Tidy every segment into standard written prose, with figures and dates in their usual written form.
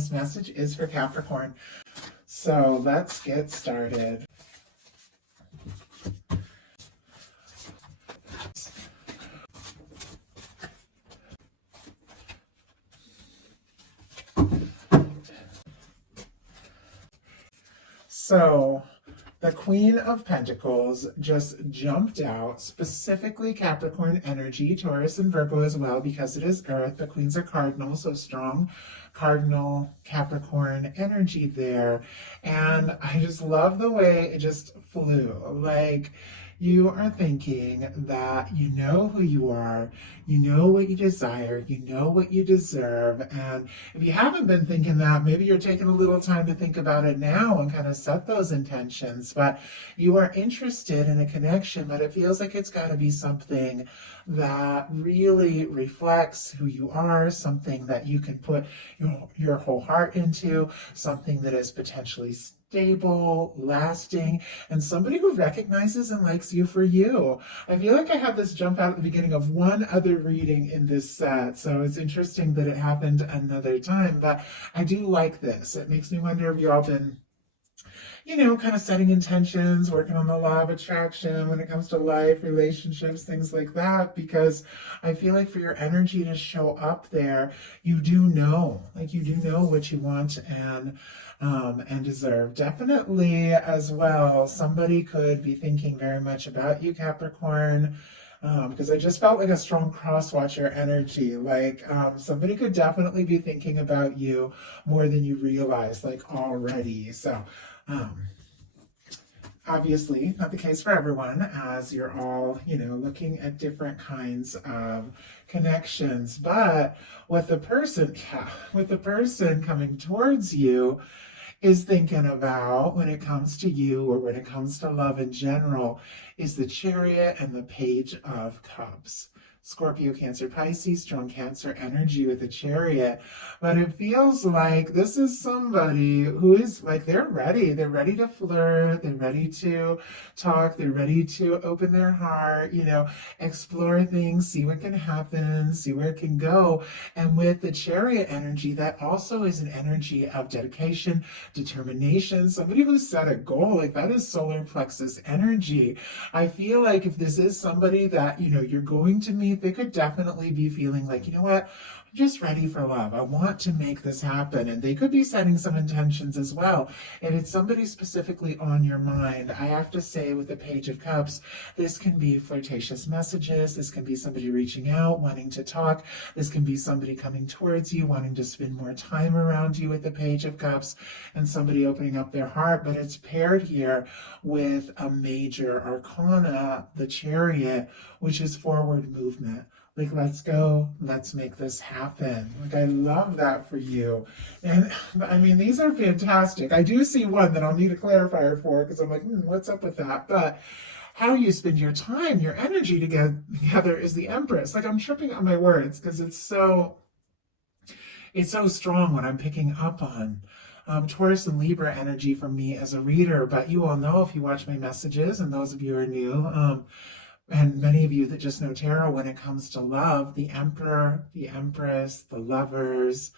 this message is for Capricorn. So let's get started. So the Queen of Pentacles just jumped out, specifically Capricorn energy, Taurus and Virgo as well, because it is Earth. The Queens are cardinal, so strong cardinal Capricorn energy there. And I just love the way it just flew. Like, you are thinking that you know who you are, you know what you desire, you know what you deserve. And if you haven't been thinking that, maybe you're taking a little time to think about it now and kind of set those intentions. But you are interested in a connection, but it feels like it's got to be something that really reflects who you are, something that you can put your whole heart into, something that is potentially stable, lasting, and somebody who recognizes and likes you for you. I feel like I had this jump out at the beginning of one other reading in this set, so it's interesting that it happened another time, but I do like this. It makes me wonder if you've all been, you know, kind of setting intentions, working on the law of attraction when it comes to life, relationships, things like that, because I feel like for your energy to show up there, you do know what you want and deserve. Definitely as well, somebody could be thinking very much about you, Capricorn, because I just felt like a strong cross-watcher energy. Like somebody could definitely be thinking about you more than you realize, like already. So obviously not the case for everyone, as you're all, you know, looking at different kinds of connections. But what the person coming towards you is thinking about when it comes to you, or when it comes to love in general, is the Chariot and the Page of Cups. Scorpio, Cancer, Pisces, strong Cancer energy with the Chariot. But it feels like this is somebody who is like, they're ready to flirt, they're ready to talk, they're ready to open their heart, you know, explore things, see what can happen, see where it can go. And with the Chariot energy, that also is an energy of dedication, determination, somebody who's set a goal. Like, that is solar plexus energy. I feel like if this is somebody that, you know, you're going to meet, they could definitely be feeling like, you know what, I'm just ready for love. I want to make this happen. And they could be setting some intentions as well. And it's somebody specifically on your mind. I have to say, with the Page of Cups, this can be flirtatious messages. This can be somebody reaching out, wanting to talk. This can be somebody coming towards you, wanting to spend more time around you with the Page of Cups, and somebody opening up their heart. But it's paired here with a major arcana, the Chariot, which is forward movement. Like, let's go, let's make this happen. Like, I love that for you. And I mean, these are fantastic. I do see one that I'll need a clarifier for, because I'm like, what's up with that? But how you spend your time, your energy together is the Empress. Like, I'm tripping on my words because it's so strong what I'm picking up on. Taurus and Libra energy for me as a reader, but you all know if you watch my messages, and those of you who are new, and many of you that just know tarot, when it comes to love, the Emperor, the Empress, the lovers,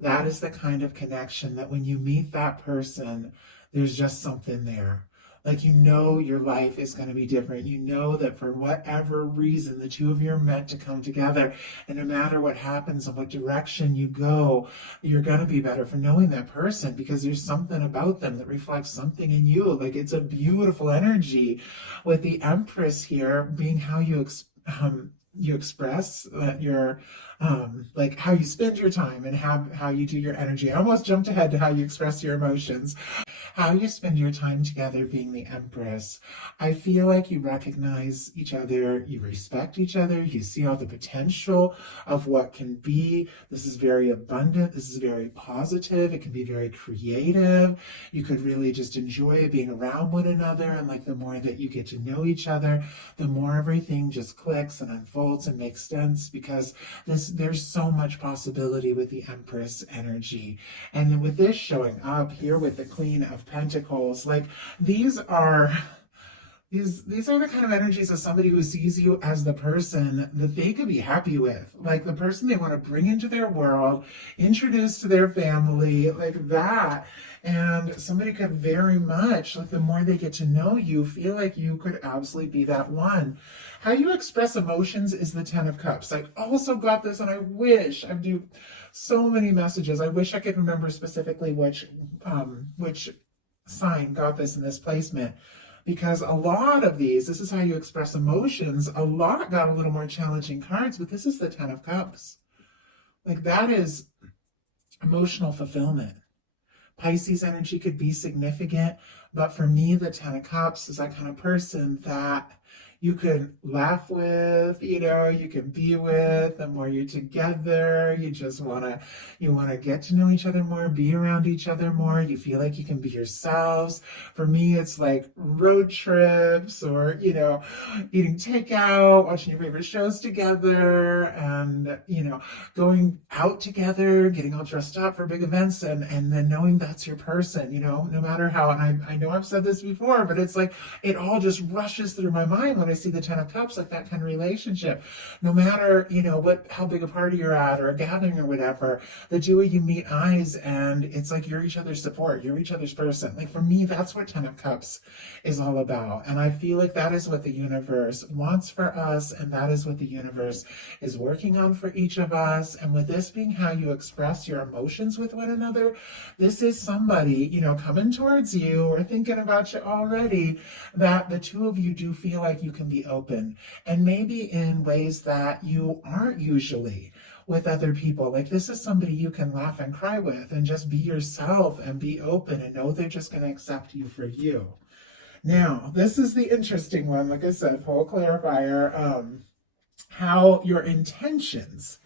that is the kind of connection that when you meet that person, there's just something there. Like, you know, your life is going to be different. You know that for whatever reason, the two of you are meant to come together. And no matter what happens and what direction you go, you're going to be better for knowing that person, because there's something about them that reflects something in you. Like, it's a beautiful energy, with the Empress here being how you express your like how you spend your time, and how you do your energy. I almost jumped ahead to how you express your emotions. How you spend your time together being the Empress. I feel like you recognize each other, you respect each other, you see all the potential of what can be. This is very abundant, this is very positive, it can be very creative. You could really just enjoy being around one another, and like, the more that you get to know each other, the more everything just clicks and unfolds and makes sense, because there's so much possibility with the Empress energy. And then with this showing up here with the Queen of Pentacles, like, these are These are the kind of energies of somebody who sees you as the person that they could be happy with, like the person they want to bring into their world, introduce to their family, like that. And somebody could very much, like the more they get to know you, feel like you could absolutely be that one. How you express emotions is the Ten of Cups. I also got this, and I wish I do so many messages. I wish I could remember specifically which sign got this in this placement, because a lot of these, this is how you express emotions. A lot got a little more challenging cards, but this is the Ten of Cups. Like that is emotional fulfillment. Pisces energy could be significant, but for me, the Ten of Cups is that kind of person that you can laugh with, you can be with. The more you're together, you want to get to know each other more, be around each other more. You feel like you can be yourselves. For me, it's like road trips or, eating takeout, watching your favorite shows together, and, going out together, getting all dressed up for big events, and then knowing that's your person, no matter how, and I know I've said this before, but it's like, it all just rushes through my mind when I see the Ten of Cups, like that kind of relationship. No matter, how big a party you're at or a gathering or whatever, the two of you meet eyes and it's like you're each other's support, you're each other's person. Like for me, that's what Ten of Cups is all about. And I feel like that is what the universe wants for us, and that is what the universe is working on for each of us. And with this being how you express your emotions with one another, this is somebody, coming towards you or thinking about you already, that the two of you do feel like you can be open, and maybe in ways that you aren't usually with other people. Like this is somebody you can laugh and cry with and just be yourself and be open and know they're just going to accept you for you. Now, this is the interesting one. Like I said, full clarifier, how your intentions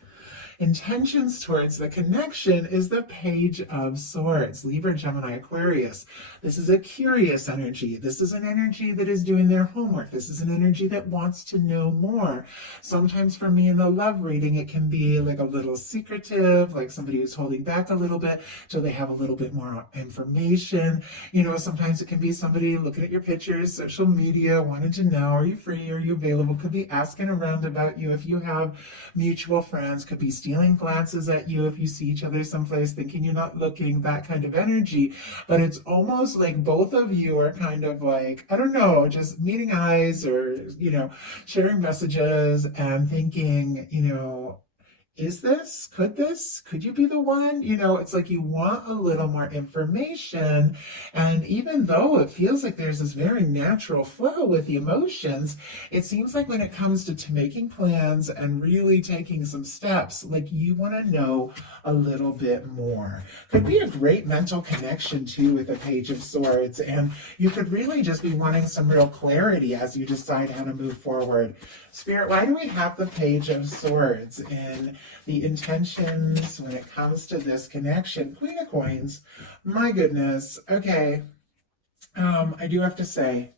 towards the connection is the Page of Swords. Libra, Gemini, Aquarius. This is a curious energy. This is an energy that is doing their homework. This is an energy that wants to know more. Sometimes for me in the love reading, it can be like a little secretive, like somebody who's holding back a little bit till they have a little bit more information. Sometimes it can be somebody looking at your pictures, social media, wanting to know, are you free? Are you available? Could be asking around about you if you have mutual friends, could be stealing glances at you if you see each other someplace, thinking you're not looking, that kind of energy. But it's almost like both of you are kind of like, I don't know, just meeting eyes or, sharing messages and thinking, could you be the one? It's like you want a little more information. And even though it feels like there's this very natural flow with the emotions, it seems like when it comes to making plans and really taking some steps, like you want to know a little bit more. Could be a great mental connection too with the Page of Swords. And you could really just be wanting some real clarity as you decide how to move forward. Spirit, why do we have the Page of Swords in the intentions when it comes to this connection? Queen of Coins, my goodness. Okay, I do have to say,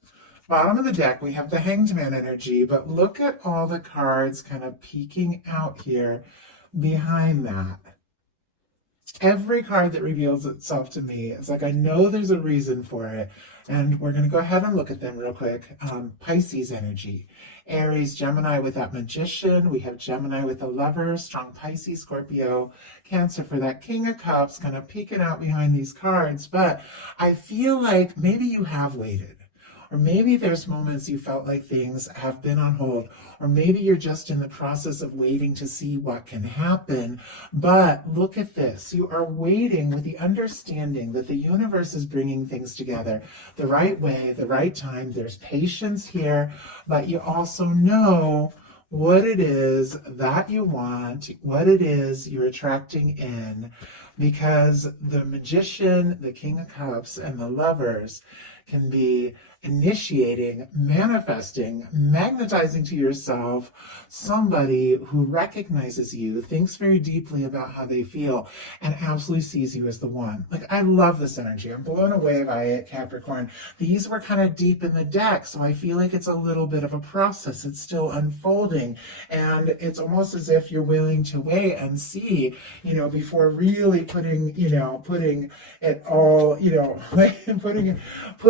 bottom of the deck, we have the Hanged Man energy, but look at all the cards kind of peeking out here behind that. Every card that reveals itself to me, it's like I know there's a reason for it. And we're going to go ahead and look at them real quick. Pisces energy. Aries, Gemini with that Magician. We have Gemini with the Lover, strong Pisces, Scorpio, Cancer for that King of Cups, kind of peeking out behind these cards. But I feel like maybe you have waited. Or maybe there's moments you felt like things have been on hold, or maybe you're just in the process of waiting to see what can happen. But look at this. You are waiting with the understanding that the universe is bringing things together the right way, the right time. There's patience here, but you also know what it is that you want, what it is you're attracting in, because the Magician, the King of Cups, and the Lovers can be initiating, manifesting, magnetizing to yourself somebody who recognizes you, thinks very deeply about how they feel, and absolutely sees you as the one. Like, I love this energy. I'm blown away by it, Capricorn. These were kind of deep in the deck, so I feel like it's a little bit of a process. It's still unfolding, and it's almost as if you're willing to wait and see, before really putting it all,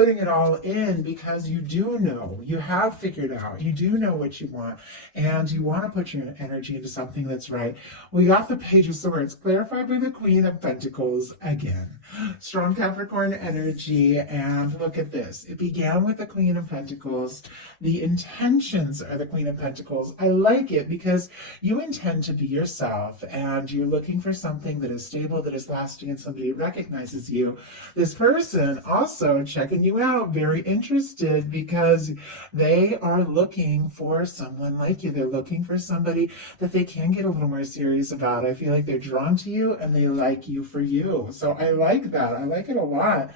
putting it all in because you do know, you have figured out, you do know what you want, and you want to put your energy into something that's right. We got the Page of Swords clarified by the Queen of Pentacles again. Strong Capricorn energy, and look at this. It began with the Queen of Pentacles. The intentions are the Queen of Pentacles. I like it because you intend to be yourself, and you're looking for something that is stable, that is lasting, and somebody recognizes you. This person also checking you out, very interested, because they are looking for someone like you. They're looking for somebody that they can get a little more serious about. I feel like they're drawn to you and they like you for you. So I like that. I like it a lot.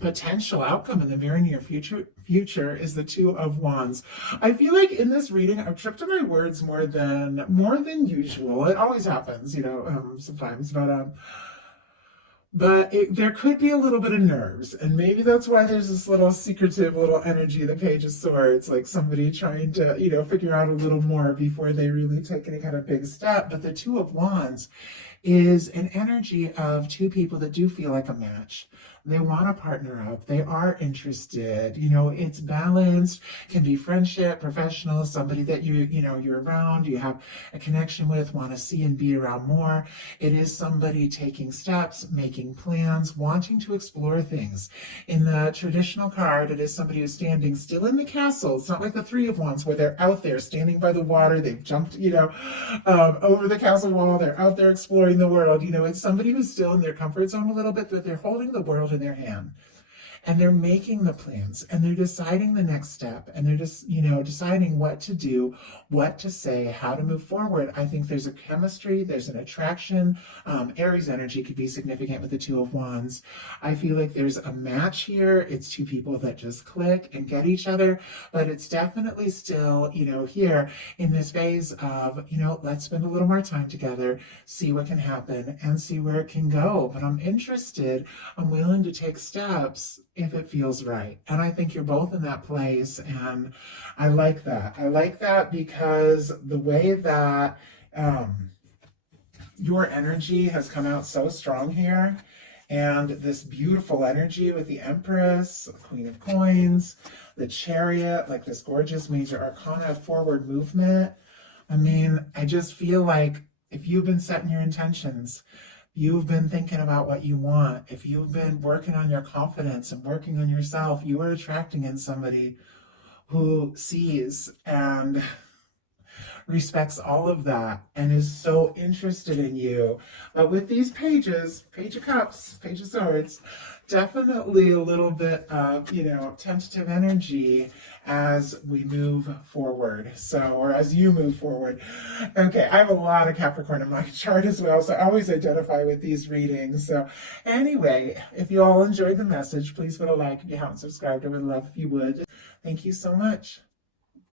Potential outcome in the very near future is the Two of Wands. I feel like in this reading I've tripped on my words more than usual. It always happens, sometimes, but there could be a little bit of nerves, and maybe that's why there's this little secretive little energy, the Page of Swords, like somebody trying to, figure out a little more before they really take any kind of big step. But the Two of Wands is an energy of two people that do feel like a match. They want to partner up. They are interested. It's balanced. It can be friendship, professional, somebody that you're around, you have a connection with, want to see and be around more. It is somebody taking steps, making plans, wanting to explore things. In the traditional card, it is somebody who's standing still in the castle. It's not like the Three of Wands where they're out there standing by the water. They've jumped, over the castle wall. They're out there exploring the world. It's somebody who's still in their comfort zone a little bit, but they're holding the world in their hand, and they're making the plans, and they're deciding the next step, and they're just deciding what to do, what to say, how to move forward. I think there's a chemistry, there's an attraction. Aries energy could be significant with the Two of Wands. I feel like there's a match here. It's two people that just click and get each other, but it's definitely still here in this phase of let's spend a little more time together, see what can happen, and see where it can go. But I'm interested, I'm willing to take steps if it feels right. And I think you're both in that place, and I like that. I like that because the way that your energy has come out so strong here, and this beautiful energy with the Empress, Queen of Coins, the Chariot, like this gorgeous major arcana forward movement. I just feel like if you've been setting your intentions, you've been thinking about what you want, if you've been working on your confidence and working on yourself, you are attracting in somebody who sees and respects all of that and is so interested in you. But with these pages, Page of Cups, Page of Swords, definitely a little bit of, tentative energy as we move forward. Or as you move forward. Okay, I have a lot of Capricorn in my chart as well, so I always identify with these readings. So anyway, if you all enjoyed the message, please put a like. If you haven't subscribed, I would love if you would. Thank you so much.